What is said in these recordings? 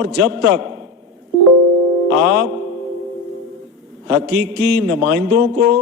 اور جب تک آپ حقیقی نمائندوں کو،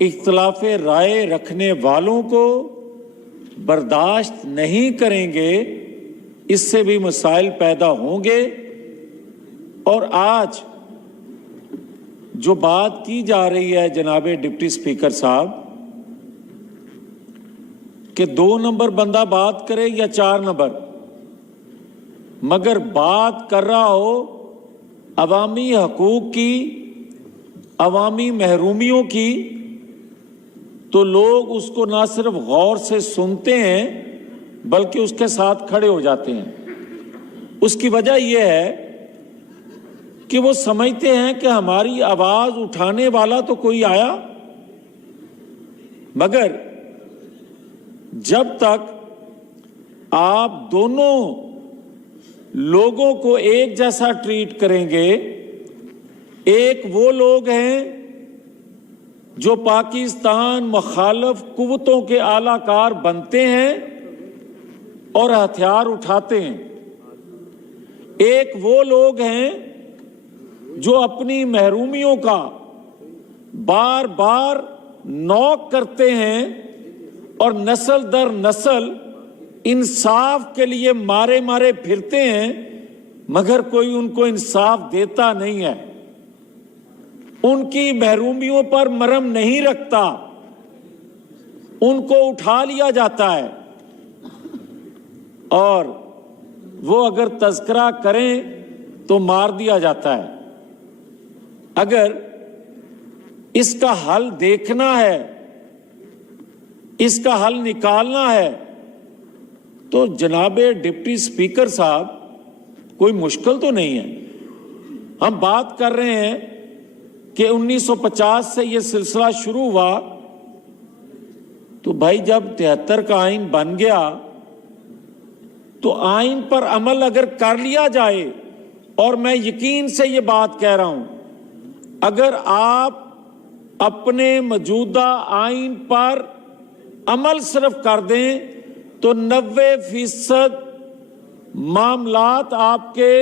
اختلاف رائے رکھنے والوں کو برداشت نہیں کریں گے، اس سے بھی مسائل پیدا ہوں گے۔ اور آج جو بات کی جا رہی ہے جناب ڈپٹی اسپیکر صاحب کہ 2 نمبر بندہ بات کرے یا 4 نمبر، مگر بات کر رہا ہو عوامی حقوق کی، عوامی محرومیوں کی، تو لوگ اس کو نہ صرف غور سے سنتے ہیں بلکہ اس کے ساتھ کھڑے ہو جاتے ہیں۔ اس کی وجہ یہ ہے کہ وہ سمجھتے ہیں کہ ہماری آواز اٹھانے والا تو کوئی آیا، مگر جب تک آپ دونوں لوگوں کو ایک جیسا ٹریٹ کریں گے، ایک وہ لوگ ہیں جو پاکستان مخالف قوتوں کے اعلی کار بنتے ہیں اور ہتھیار اٹھاتے ہیں، ایک وہ لوگ ہیں جو اپنی محرومیوں کا بار بار نوک کرتے ہیں اور نسل در نسل انصاف کے لیے مارے مارے پھرتے ہیں، مگر کوئی ان کو انصاف دیتا نہیں ہے، ان کی محرومیوں پر مرہم نہیں رکھتا، ان کو اٹھا لیا جاتا ہے اور وہ اگر تذکرہ کریں تو مار دیا جاتا ہے۔ اگر اس کا حل دیکھنا ہے، اس کا حل نکالنا ہے، تو جناب ڈپٹی اسپیکر صاحب کوئی مشکل تو نہیں ہے۔ ہم بات کر رہے ہیں کہ 1950 سے یہ سلسلہ شروع ہوا، تو بھائی جب 73 کا آئین بن گیا تو آئین پر عمل اگر کر لیا جائے، اور میں یقین سے یہ بات کہہ رہا ہوں، اگر آپ اپنے موجودہ آئین پر عمل صرف کر دیں تو 90% معاملات آپ کے،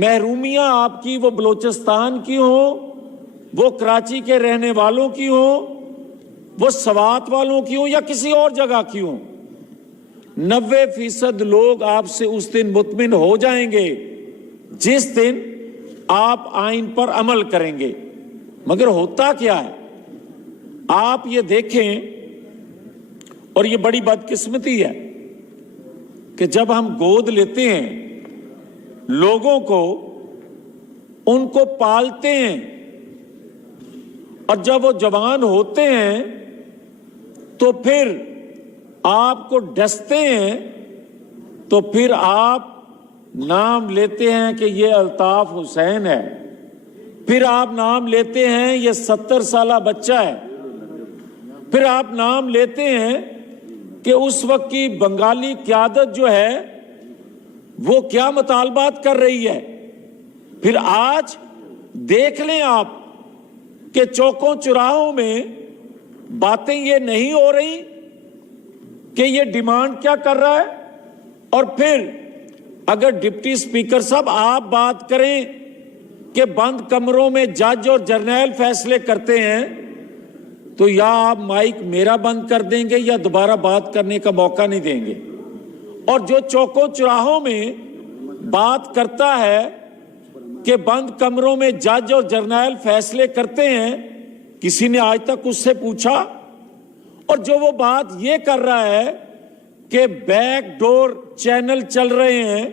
محرومیاں آپ کی، وہ بلوچستان کی ہوں، وہ کراچی کے رہنے والوں کی ہوں، وہ سوات والوں کی ہوں یا کسی اور جگہ کی ہوں، 90% لوگ آپ سے اس دن مطمئن ہو جائیں گے جس دن آپ آئین پر عمل کریں گے۔ مگر ہوتا کیا ہے، آپ یہ دیکھیں، اور یہ بڑی بدقسمتی ہے کہ جب ہم گود لیتے ہیں لوگوں کو، ان کو پالتے ہیں، اور جب وہ جوان ہوتے ہیں تو پھر آپ کو ڈستے ہیں، تو پھر آپ نام لیتے ہیں کہ یہ الطاف حسین ہے، پھر آپ نام لیتے ہیں یہ 70 سالہ بچہ ہے، پھر آپ نام لیتے ہیں کہ اس وقت کی بنگالی قیادت جو ہے وہ کیا مطالبات کر رہی ہے۔ پھر آج دیکھ لیں آپ کہ چوکوں چراہوں میں باتیں یہ نہیں ہو رہی کہ یہ ڈیمانڈ کیا کر رہا ہے، اور پھر اگر ڈپٹی اسپیکر صاحب آپ بات کریں کہ بند کمروں میں جج اور جرنیل فیصلے کرتے ہیں، تو یا آپ مائک میرا بند کر دیں گے یا دوبارہ بات کرنے کا موقع نہیں دیں گے۔ اور جو چوکوں چراہوں میں بات کرتا ہے کہ بند کمروں میں جج اور جرنیل فیصلے کرتے ہیں، کسی نے آج تک اس سے پوچھا؟ اور جو وہ بات یہ کر رہا ہے کہ بیک ڈور چینل چل رہے ہیں،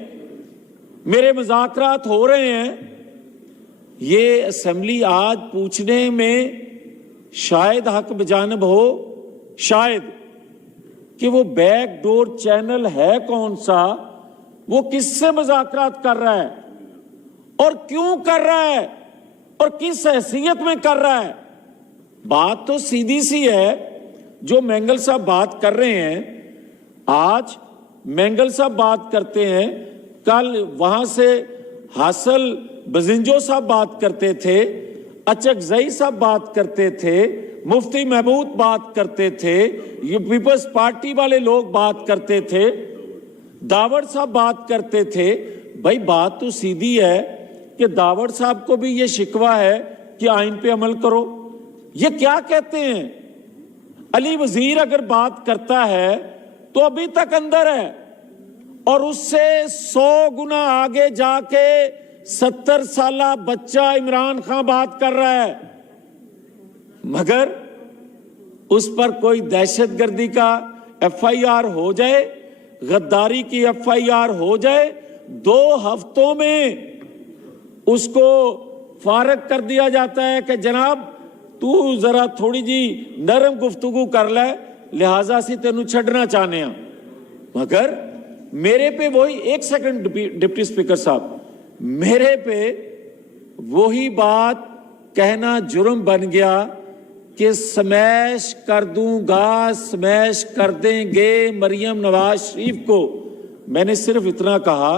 میرے مذاکرات ہو رہے ہیں، یہ اسمبلی آج پوچھنے میں شاید حق بجانب ہو، شاید کہ وہ بیک ڈور چینل ہے کون سا، وہ کس سے مذاکرات کر رہا ہے اور کیوں کر رہا ہے اور کس حیثیت میں کر رہا ہے۔ بات تو سیدھی سی ہے، جو مینگل صاحب بات کر رہے ہیں، آج مینگل صاحب بات کرتے ہیں، کل وہاں سے حاصل بزنجو صاحب بات کرتے تھے، اچک زئی صاحب بات کرتے تھے، مفتی محمود بات کرتے تھے، یہ پیپلز پارٹی والے لوگ بات کرتے تھے، داوڑ صاحب بات کرتے تھے، بھائی بات تو سیدھی ہے کہ داوڑ صاحب کو بھی یہ شکوہ ہے کہ آئین پہ عمل کرو. یہ کیا کہتے ہیں؟ علی وزیر اگر بات کرتا ہے تو ابھی تک اندر ہے, اور اس سے 100 گنا آگے جا کے 70 سالہ بچہ عمران خان بات کر رہا ہے, مگر اس پر کوئی دہشت گردی کا ایف آئی آر ہو جائے, غداری کی ایف آئی آر ہو جائے, 2 ہفتوں میں اس کو فارغ کر دیا جاتا ہے کہ جناب تو ذرا تھوڑی جی نرم گفتگو کر لے, لہذا سی تینوں چھڑنا چاہنے ہیں. مگر میرے پہ وہی, ایک سیکنڈ ڈپٹی اسپیکر صاحب, میرے پہ وہی بات کہنا جرم بن گیا کہ سمیش کر دوں گا, سمیش کر دیں گے مریم نواز شریف کو. میں نے صرف اتنا کہا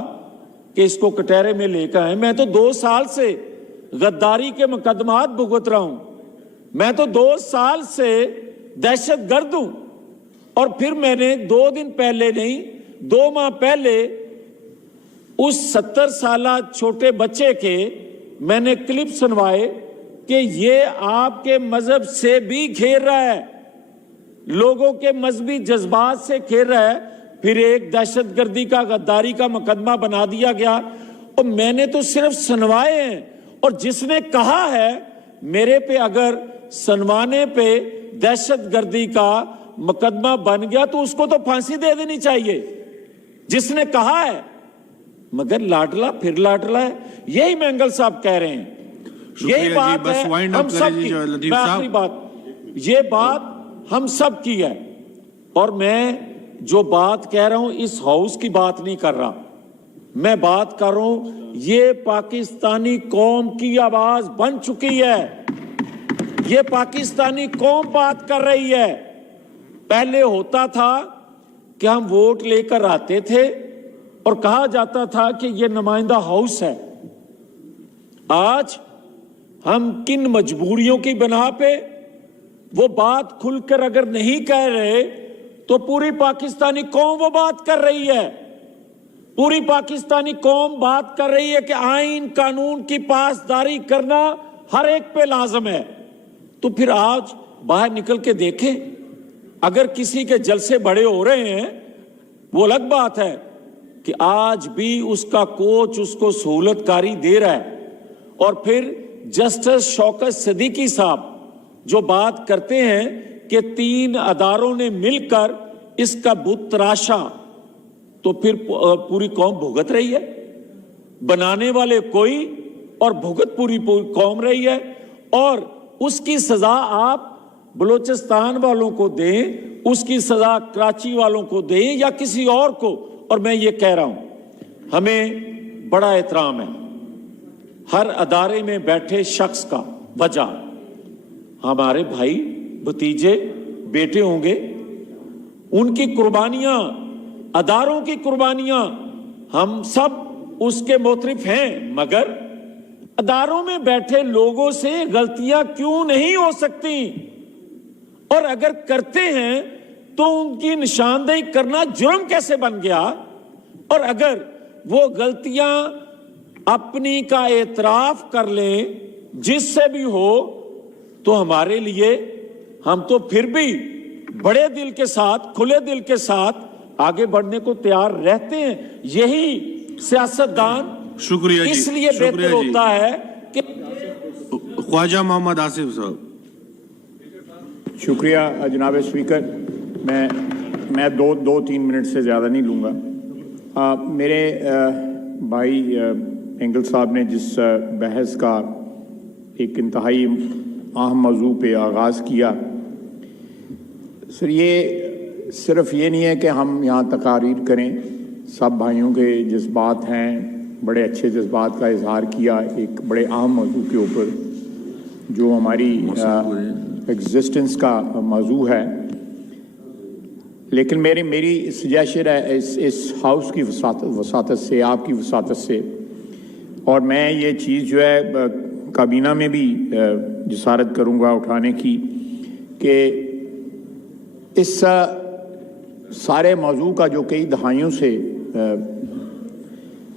کہ اس کو کٹہرے میں لے کر آئیں. میں تو 2 سال سے غداری کے مقدمات بھگت رہا ہوں, میں تو 2 سال سے دہشت گرد ہوں. اور پھر میں نے 2 دن پہلے نہیں 2 ماہ پہلے اس 70 سالہ چھوٹے بچے کے میں نے کلپ سنوائے کہ یہ آپ کے مذہب سے بھی کھیر رہا ہے, لوگوں کے مذہبی جذبات سے کھیر رہا ہے. پھر ایک دہشت گردی کا غداری کا مقدمہ بنا دیا گیا, اور میں نے تو صرف سنوائے ہیں. اور جس نے کہا ہے میرے پہ اگر سنوانے پہ دہشت گردی کا مقدمہ بن گیا تو اس کو تو پھانسی دے دینی چاہیے جس نے کہا ہے. مگر لاڈلا پھر لاڈلا ہے, یہی مینگل صاحب کہہ رہے ہیں. یہی بات ہے ہم سب کی. میں آخری بات, یہ بات ہم سب کی ہے, اور میں جو بات کہہ رہا ہوں اس ہاؤس کی بات نہیں کر رہا, میں بات کر رہا ہوں یہ پاکستانی قوم کی آواز بن چکی ہے, یہ پاکستانی قوم بات کر رہی ہے. پہلے ہوتا تھا کہ ہم ووٹ لے کر آتے تھے اور کہا جاتا تھا کہ یہ نمائندہ ہاؤس ہے. آج ہم کن مجبوریوں کی بنا پہ وہ بات کھل کر اگر نہیں کہہ رہے تو پوری پاکستانی قوم وہ بات کر رہی ہے. پوری پاکستانی قوم بات کر رہی ہے کہ آئین قانون کی پاسداری کرنا ہر ایک پہ لازم ہے. تو پھر آج باہر نکل کے دیکھیں, اگر کسی کے جلسے بڑے ہو رہے ہیں وہ الگ بات ہے کہ آج بھی اس کا کوچ اس کو سہولت کاری دے رہا ہے. اور پھر جسٹس شوکت صدیقی صاحب جو بات کرتے ہیں کہ 3 اداروں نے مل کر اس کا بت تراشا, تو پھر پوری قوم بھگت رہی ہے. بنانے والے کوئی اور بھگت پوری قوم رہی ہے. اور اس کی سزا آپ بلوچستان والوں کو دیں, اس کی سزا کراچی والوں کو دیں یا کسی اور کو. اور میں یہ کہہ رہا ہوں ہمیں بڑا احترام ہے ہر ادارے میں بیٹھے شخص کا. وجہ ہمارے بھائی بھتیجے بیٹے ہوں گے, ان کی قربانیاں, اداروں کی قربانیاں, ہم سب اس کے معترف ہیں. مگر اداروں میں بیٹھے لوگوں سے غلطیاں کیوں نہیں ہو سکتی, اور اگر کرتے ہیں تو ان کی نشاندہی کرنا جرم کیسے بن گیا. اور اگر وہ غلطیاں اپنی کا اعتراف کر لیں جس سے بھی ہو, تو ہمارے لیے ہم تو پھر بھی بڑے دل کے ساتھ, کھلے دل کے ساتھ آگے بڑھنے کو تیار رہتے ہیں. یہی سیاستدان شکریہ جی, اس لیے بہتر ہوتا ہے کہ خواجہ محمد آصف صاحب. شکریہ جناب اسپیکر. میں 2-3 منٹ سے زیادہ نہیں لوں گا. میرے بھائی اینگل صاحب نے جس بحث کا ایک انتہائی اہم موضوع پہ آغاز کیا, سر یہ صرف یہ نہیں ہے کہ ہم یہاں تقاریر کریں, سب بھائیوں کے جذبات ہیں, بڑے اچھے جذبات کا اظہار کیا ایک بڑے اہم موضوع کے اوپر جو ہماری ایگزسٹنس کا موضوع ہے. لیکن میری سجیشن ہے اس ہاؤس کی وساطت سے, آپ کی وساطت سے, اور میں یہ چیز جو ہے کابینہ میں بھی جسارت کروں گا اٹھانے کی, کہ اس سارے موضوع کا جو کئی دہائیوں سے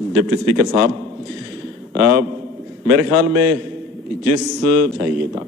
ڈپٹی اسپیکر صاحب، میرے خیال میں جس چاہیے تھا